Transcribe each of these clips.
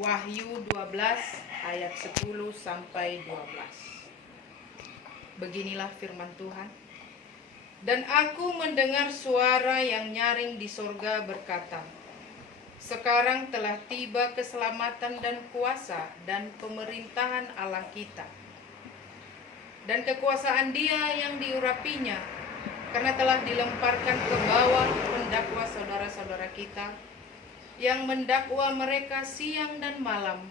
Wahyu 12 ayat 10 sampai 12. Beginilah firman Tuhan. Dan aku mendengar suara yang nyaring di sorga berkata, sekarang telah tiba keselamatan dan kuasa dan pemerintahan Allah kita, dan kekuasaan Dia yang diurapinya, karena telah dilemparkan ke bawah pendakwa saudara-saudara kita, yang mendakwa mereka siang dan malam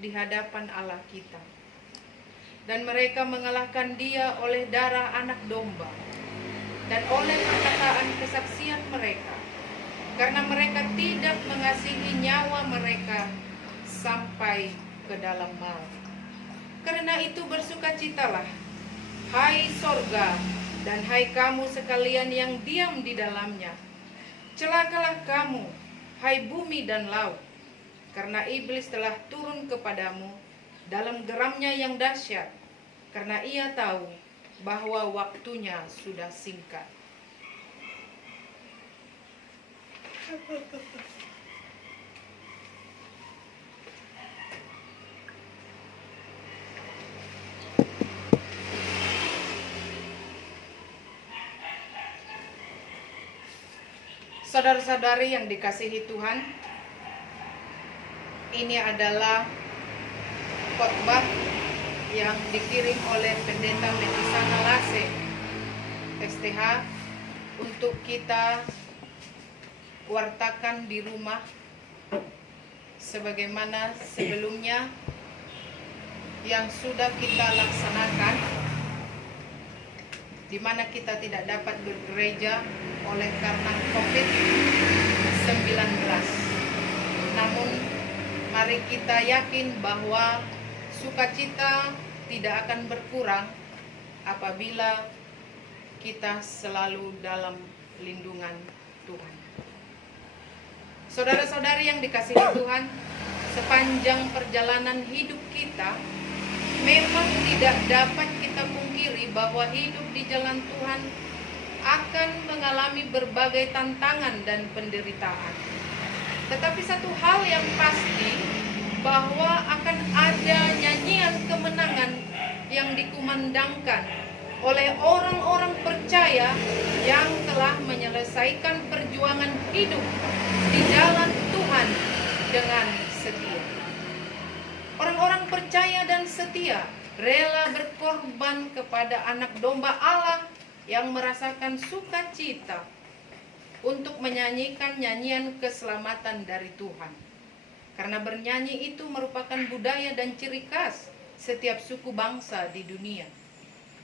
di hadapan Allah kita. Dan mereka mengalahkan Dia oleh darah anak domba dan oleh perkataan kesaksian mereka, karena mereka tidak mengasihi nyawa mereka sampai ke dalam maut. Karena itu bersukacitalah, hai sorga, dan hai kamu sekalian yang diam di dalamnya. Celakalah kamu, hai bumi dan laut, karena iblis telah turun kepadamu dalam geramnya yang dahsyat, karena ia tahu bahwa waktunya sudah singkat. Saudara-saudari yang dikasihi Tuhan, ini adalah khotbah yang dikirim oleh Pendeta Metisana Lase STH untuk kita wartakan di rumah, sebagaimana sebelumnya yang sudah kita laksanakan, di mana kita tidak dapat bergereja oleh karena COVID-19. Namun mari kita yakin bahwa sukacita tidak akan berkurang apabila kita selalu dalam lindungan Tuhan. Saudara-saudari yang dikasihi Tuhan, sepanjang perjalanan hidup kita, memang tidak dapat kita pungkiri bahwa hidup di jalan Tuhan akan mengalami berbagai tantangan dan penderitaan. Tetapi satu hal yang pasti, bahwa akan ada nyanyian kemenangan yang dikumandangkan oleh orang-orang percaya yang telah menyelesaikan perjuangan hidup di jalan Tuhan dengan setia. Orang-orang percaya dan setia rela berkorban kepada anak domba Allah yang merasakan sukacita untuk menyanyikan nyanyian keselamatan dari Tuhan. Karena bernyanyi itu merupakan budaya dan ciri khas setiap suku bangsa di dunia.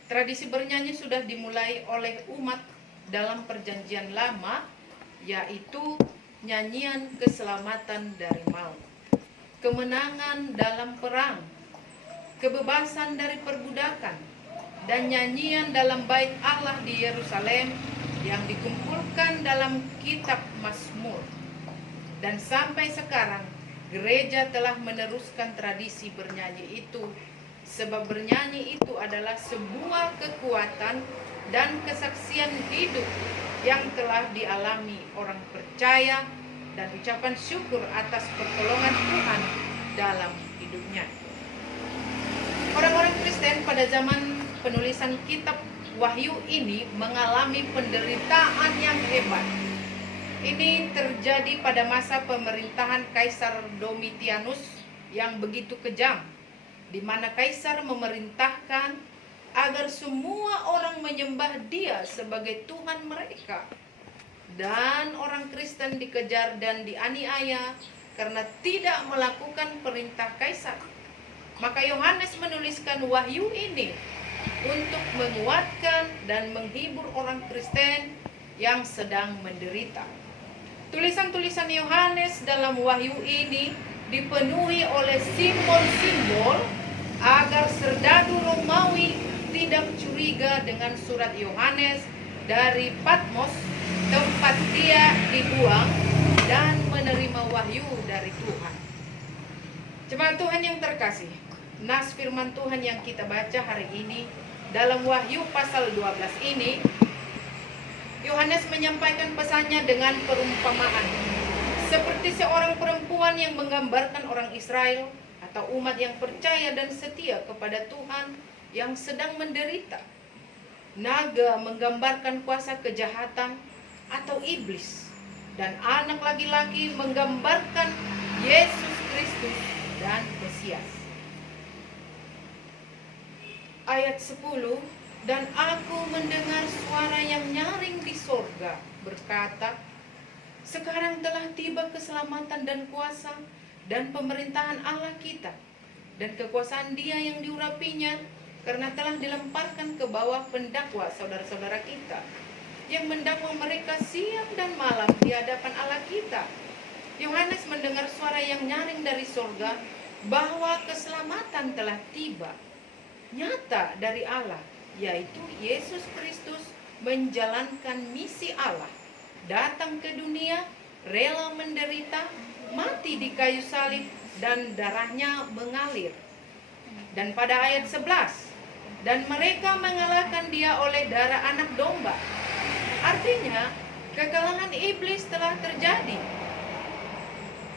Tradisi bernyanyi sudah dimulai oleh umat dalam perjanjian lama, yaitu nyanyian keselamatan dari maut, kemenangan dalam perang, kebebasan dari perbudakan, dan nyanyian dalam bait Allah di Yerusalem yang dikumpulkan dalam kitab Mazmur. Dan sampai sekarang gereja telah meneruskan tradisi bernyanyi itu, sebab bernyanyi itu adalah sebuah kekuatan dan kesaksian hidup yang telah dialami orang percaya dan ucapan syukur atas pertolongan Tuhan dalam hidupnya. Orang-orang Kristen pada zaman penulisan kitab Wahyu ini mengalami penderitaan yang hebat. Ini terjadi pada masa pemerintahan Kaisar Domitianus yang begitu kejam, di mana Kaisar memerintahkan agar semua orang menyembah Dia sebagai Tuhan mereka. Dan orang Kristen dikejar dan dianiaya karena tidak melakukan perintah Kaisar. Maka Yohanes menuliskan Wahyu ini untuk menguatkan dan menghibur orang Kristen yang sedang menderita. Tulisan-tulisan Yohanes dalam Wahyu ini dipenuhi oleh simbol-simbol agar serdadu Romawi tidak curiga dengan surat Yohanes dari Patmos, tempat dia dibuang, dan menerima wahyu dari Tuhan. Jemaat Tuhan yang terkasih, nas firman Tuhan yang kita baca hari ini dalam Wahyu pasal 12 ini, Yohanes menyampaikan pesannya dengan perumpamaan. seperti seorang perempuan yang menggambarkan orang Israel atau umat yang percaya dan setia kepada Tuhan yang sedang menderita. Naga menggambarkan kuasa kejahatan atau iblis, dan anak laki-laki menggambarkan Yesus Kristus dan Mesias. Ayat 10, dan aku mendengar suara yang nyaring di sorga berkata, sekarang telah tiba keselamatan dan kuasa dan pemerintahan Allah kita, dan kekuasaan Dia yang diurapinya, karena telah dilemparkan ke bawah pendakwa saudara-saudara kita, yang mendakwa mereka siang dan malam di hadapan Allah kita. Yohanes mendengar suara yang nyaring dari sorga, bahwa keselamatan telah tiba, nyata dari Allah, yaitu Yesus Kristus menjalankan misi Allah, datang ke dunia, rela menderita, mati di kayu salib, dan darahnya mengalir. Dan pada ayat 11, dan mereka mengalahkan Dia oleh darah anak domba. Artinya, kekalahan iblis telah terjadi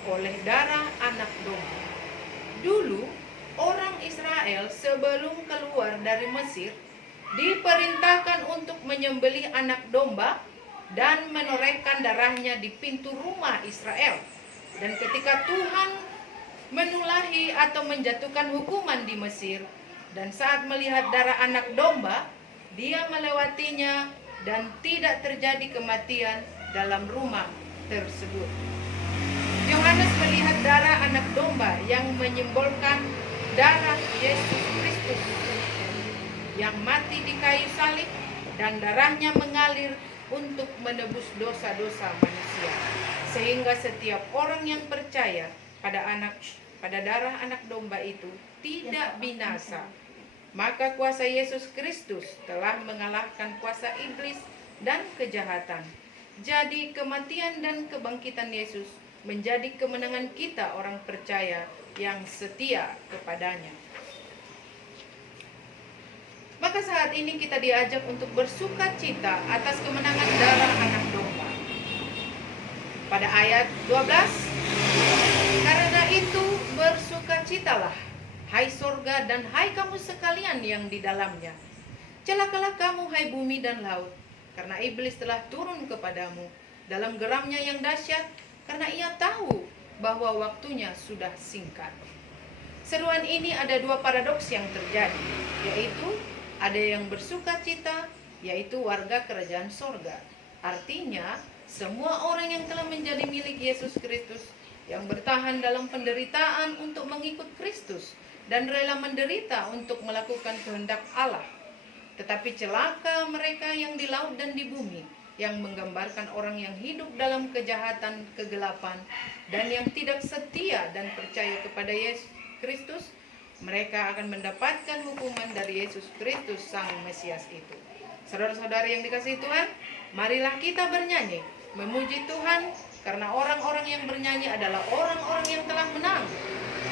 oleh darah anak domba. Dulu, orang Israel sebelum keluar dari Mesir diperintahkan untuk menyembelih anak domba dan menorehkan darahnya di pintu rumah Israel. Dan ketika Tuhan menulahi atau menjatuhkan hukuman di Mesir, dan saat melihat darah anak domba, Dia melewatinya dan tidak terjadi kematian dalam rumah tersebut. Yohanes melihat darah anak domba yang menyimbolkan darah Yesus Kristus yang mati di kayu salib, dan darahnya mengalir untuk menebus dosa-dosa manusia, sehingga setiap orang yang percaya pada darah anak domba itu tidak binasa. Maka kuasa Yesus Kristus telah mengalahkan kuasa iblis dan kejahatan. Jadi kematian dan kebangkitan Yesus menjadi kemenangan kita orang percaya yang setia kepadanya. Maka saat ini kita diajak untuk bersuka cita atas kemenangan darah anak domba. Pada ayat 12, karena itu bersukacitalah, hai sorga dan hai kamu sekalian yang di dalamnya. Celakalah kamu, hai bumi dan laut, karena iblis telah turun kepadamu dalam geramnya yang dahsyat, karena ia tahu bahwa waktunya sudah singkat. Seruan ini ada dua paradoks yang terjadi, yaitu ada yang bersuka cita, yaitu warga kerajaan sorga. Artinya, semua orang yang telah menjadi milik Yesus Kristus, yang bertahan dalam penderitaan untuk mengikut Kristus, dan rela menderita untuk melakukan kehendak Allah. Tetapi celaka mereka yang di laut dan di bumi, yang menggambarkan orang yang hidup dalam kejahatan, kegelapan, dan yang tidak setia dan percaya kepada Yesus Kristus. Mereka akan mendapatkan hukuman dari Yesus Kristus Sang Mesias itu. Saudara-saudari yang dikasihi Tuhan, marilah kita bernyanyi, memuji Tuhan, karena orang-orang yang bernyanyi adalah orang-orang yang telah menang,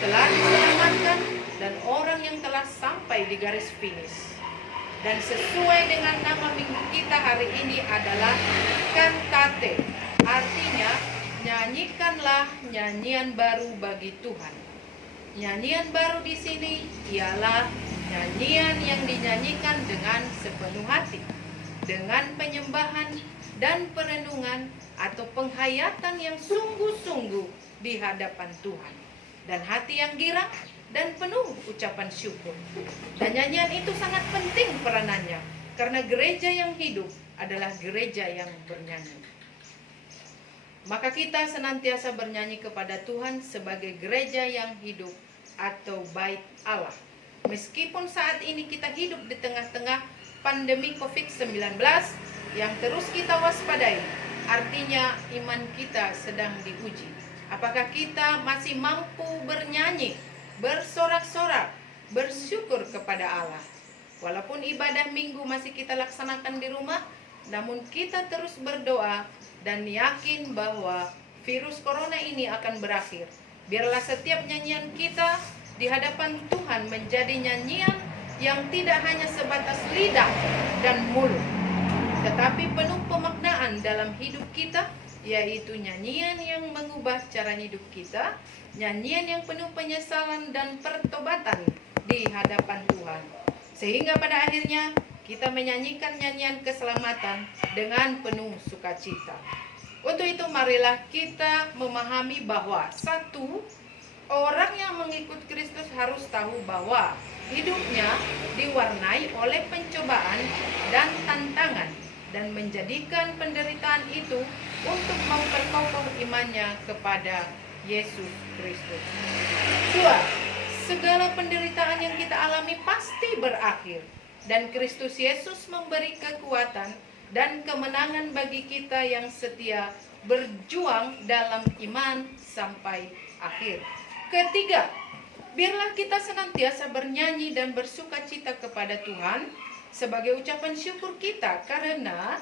telah diselamatkan, dan orang yang telah sampai di garis finish. Dan sesuai dengan nama minggu kita hari ini adalah kantate. Artinya, nyanyikanlah nyanyian baru bagi Tuhan. Nyanyian baru di sini ialah nyanyian yang dinyanyikan dengan sepenuh hati, dengan penyembahan dan perenungan atau penghayatan yang sungguh-sungguh di hadapan Tuhan, dan hati yang girang dan penuh ucapan syukur. Dan nyanyian itu sangat penting peranannya, karena gereja yang hidup adalah gereja yang bernyanyi. Maka kita senantiasa bernyanyi kepada Tuhan sebagai gereja yang hidup atau bait Allah. Meskipun saat ini kita hidup di tengah-tengah pandemi COVID-19 yang terus kita waspadai, artinya iman kita sedang diuji. Apakah kita masih mampu bernyanyi, bersorak-sorak, bersyukur kepada Allah? Walaupun ibadah minggu masih kita laksanakan di rumah, namun kita terus berdoa dan yakin bahwa virus corona ini akan berakhir. Biarlah setiap nyanyian kita di hadapan Tuhan menjadi nyanyian yang tidak hanya sebatas lidah dan mulut, tetapi penuh pemaknaan dalam hidup kita, yaitu nyanyian yang mengubah cara hidup kita, nyanyian yang penuh penyesalan dan pertobatan di hadapan Tuhan. Sehingga pada akhirnya kita menyanyikan nyanyian keselamatan dengan penuh sukacita. Untuk itu marilah kita memahami bahwa satu, orang yang mengikut Kristus harus tahu bahwa hidupnya diwarnai oleh pencobaan dan tantangan, dan menjadikan penderitaan itu untuk memperkokoh imannya kepada Yesus Kristus. Dua, segala penderitaan yang kita alami pasti berakhir, dan Kristus Yesus memberi kekuatan dan kemenangan bagi kita yang setia berjuang dalam iman sampai akhir. Ketiga, biarlah kita senantiasa bernyanyi dan bersukacita kepada Tuhan sebagai ucapan syukur kita karena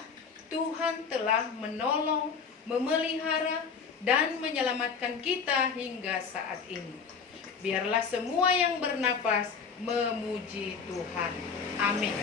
Tuhan telah menolong, memelihara, dan menyelamatkan kita hingga saat ini. Biarlah semua yang bernapas memuji Tuhan. Amin.